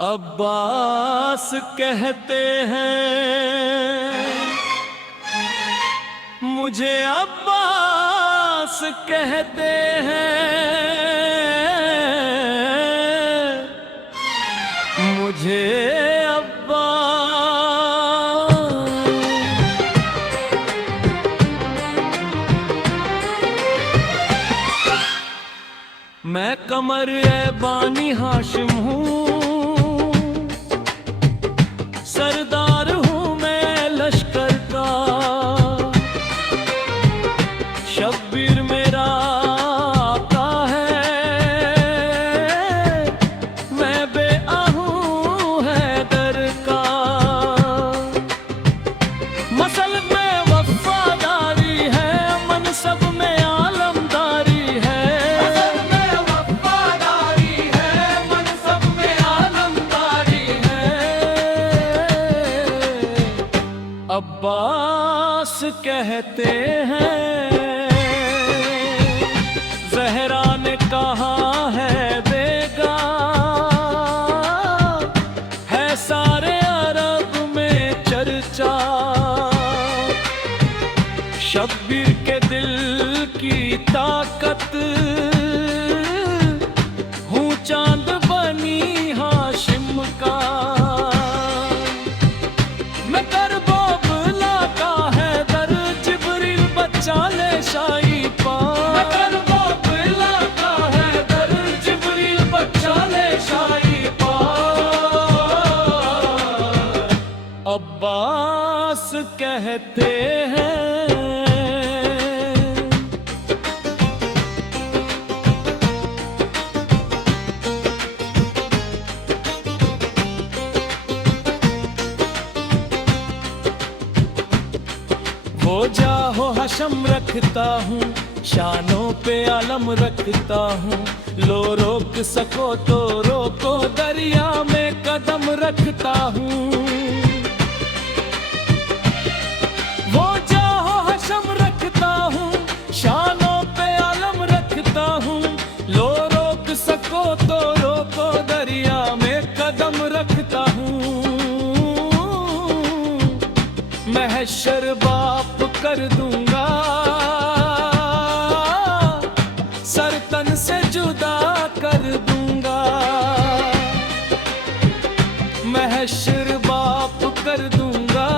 अब्बास कहते हैं, मुझे अब्बास कहते हैं, मुझे अब्बास। मैं कमर बानी हाशिम हूँ, सरदार हूँ मैं लश्कर का। शब्बीर मेरा आका है, मैं बेआहूं हैदर का। मसल में वफादारी है, मनसब में आलमदारी है। मसल में वफादारी है, मनसब में आलमदारी है। अब्बास कहते हैं, ज़हरा ने कहा है बेगा, है सारे अरब में चर्चा। शब्बीर के दिल की ताकत, हूँ चांद बनी हाशिम का। मैं करबो बुला का है दर, जिब्रील बच्चा ले शाही पा। मैं करबो बुला का है दर, जिब्रील बच्चा ले शाही पा। अब्बास कहते हैं, हो जाहो हशम रखता हूँ, शानों पे आलम रखता हूँ। लो रोक सको तो रोको, दरिया में कदम रखता हूँ। वो जाहो हशम रखता हूँ, शानों पे आलम रखता हूँ। लो रोक सको तो रोको, दरिया में कदम रखता हूँ। महशर बाप कर दूंगा, सर तन से जुदा कर दूंगा। महशर बाप कर दूंगा,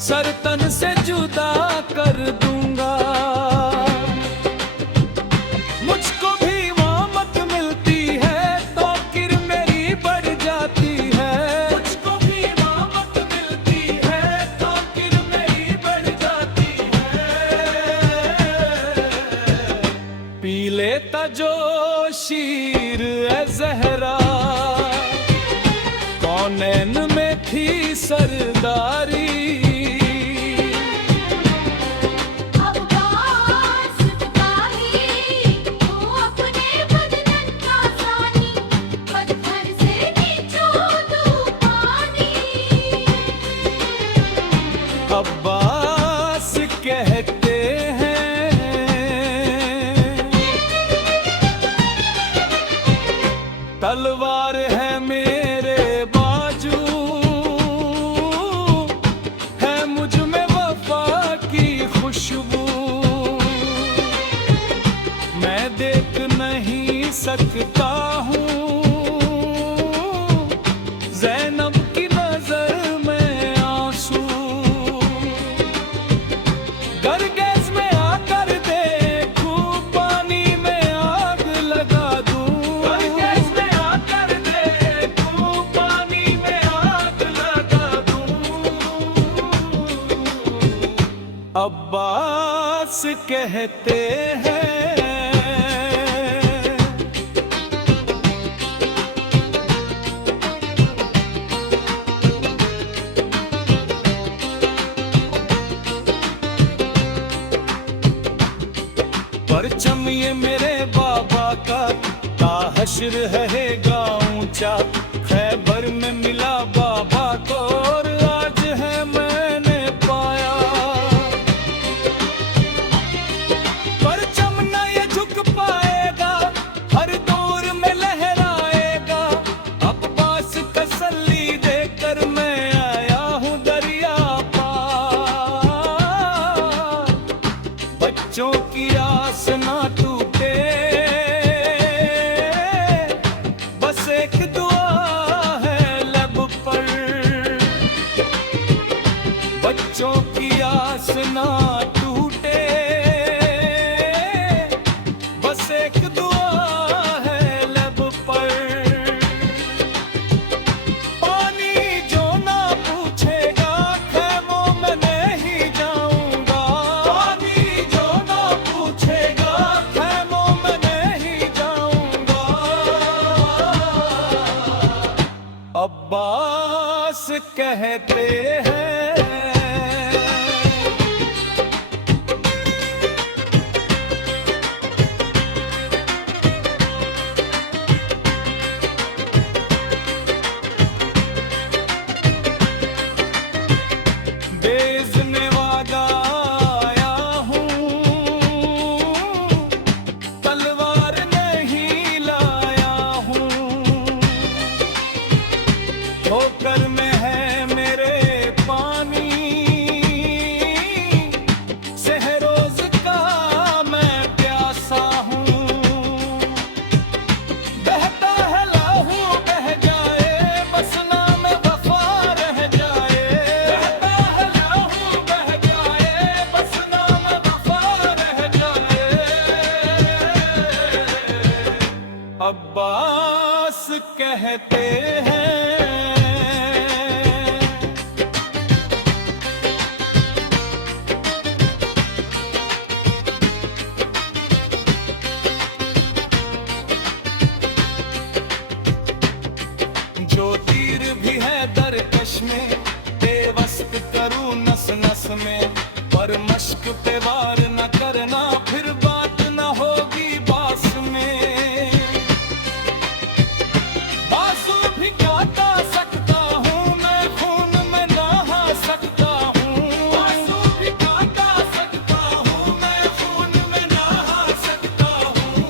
सर तन से जुदा कर दूंगा। मुझको भी मोहब्बत मिलती है, तो किर मेरी बढ़ जाती है। मुझको भी मोहब्बत मिलती है, तो किर मेरी बढ़ जाती है। पी लेता जो शीर ए ज़हरा, कौनैन में थी सरदारी। अब्बास कहते हैं, तलवार है मेरे बाजू, है मुझ में वफा की खुशबू। मैं देख नहीं सकता हूँ ज़ैनब की नजर में आंसू। गरगेज़ में आकर देखूं, पानी में आग लगा दूं। गरगेज़ में आकर देखूं, पानी में आग लगा दूं। अब्बास कहते हैं, परचम ये मेरे बाबा का, ताहश्र रहेगा ऊंचा। खैबर में मिला बाबा को, और आज है मैंने पाया। परचम न ये झुक पाएगा, हर दौर में लहरा कहते हैं। बेइज़्ने वादा आया हूँ, तलवार नहीं लाया हूँ। ठोकर में है मेरे पानी, सहरोज का मैं प्यासा हूँ। बहता है लहू बह जाए, बस नाम वफा रह जाए। बहता है लहू बह जाए, बस नाम वफा रह जाए। अब्बास कहते हैं। जो तीर भी है दरकश में, बेवस्त करूं नस नस में, पर मश्क पे वार न करना, फिर बात न होगी बास में। बाजू भी काटा सकता हूँ मैं, खून में नहा सकता हूँ। बाजू भी काटा सकता हूँ मैं, खून में नहा सकता हूँ।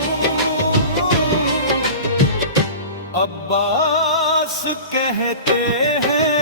अब्बास कहते हैं।